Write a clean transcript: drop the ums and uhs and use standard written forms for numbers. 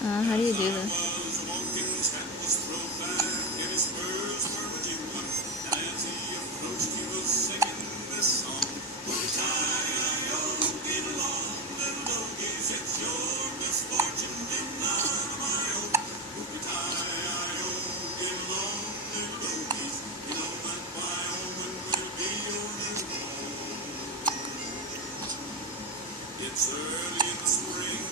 How do you do this? It's early in the spring.